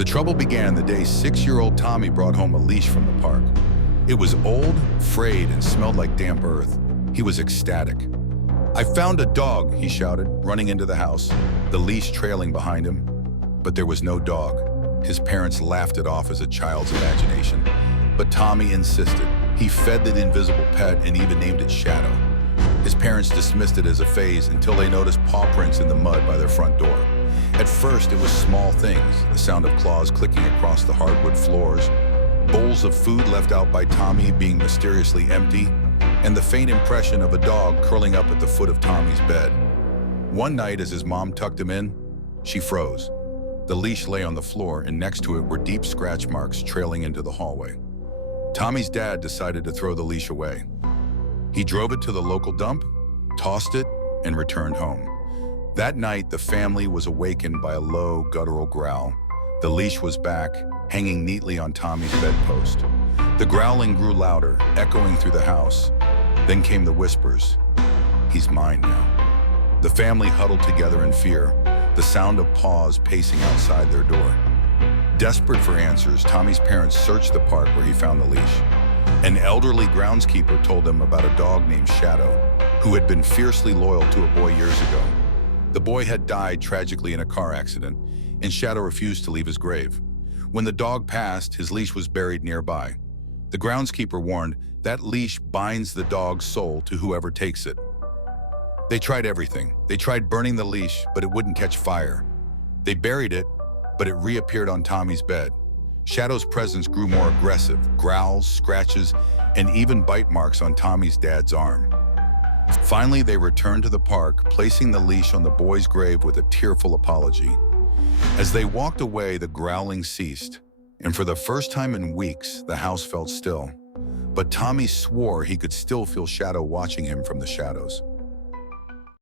The trouble began the day 6-year-old Tommy brought home a leash from the park. It was old, frayed, and smelled like damp earth. He was ecstatic. "I found a dog," he shouted, running into the house, the leash trailing behind him. But there was no dog. His parents laughed it off as a child's imagination. But Tommy insisted. He fed the invisible pet and even named it Shadow. His parents dismissed it as a phase until they noticed paw prints in the mud by their front door. At first, it was small things, the sound of claws clicking across the hardwood floors, bowls of food left out by Tommy being mysteriously empty, and the faint impression of a dog curling up at the foot of Tommy's bed. One night, as his mom tucked him in, she froze. The leash lay on the floor, and next to it were deep scratch marks trailing into the hallway. Tommy's dad decided to throw the leash away. He drove it to the local dump, tossed it, and returned home. That night, the family was awakened by a low, guttural growl. The leash was back, hanging neatly on Tommy's bedpost. The growling grew louder, echoing through the house. Then came the whispers. "He's mine now." The family huddled together in fear, the sound of Paws pacing outside their door. Desperate for answers, Tommy's parents searched the park where he found the leash. An elderly groundskeeper told them about a dog named Shadow, who had been fiercely loyal to a boy years ago. The boy had died tragically in a car accident, and Shadow refused to leave his grave. When the dog passed, his leash was buried nearby. The groundskeeper warned, "That leash binds the dog's soul to whoever takes it." They tried everything. They tried burning the leash, but it wouldn't catch fire. They buried it, but it reappeared on Tommy's bed. Shadow's presence grew more aggressive, growls, scratches, and even bite marks on Tommy's dad's arm. Finally, they returned to the park, placing the leash on the boy's grave with a tearful apology. As they walked away, the growling ceased, and for the first time in weeks, the house felt still. But Tommy swore he could still feel Shadow watching him from the shadows.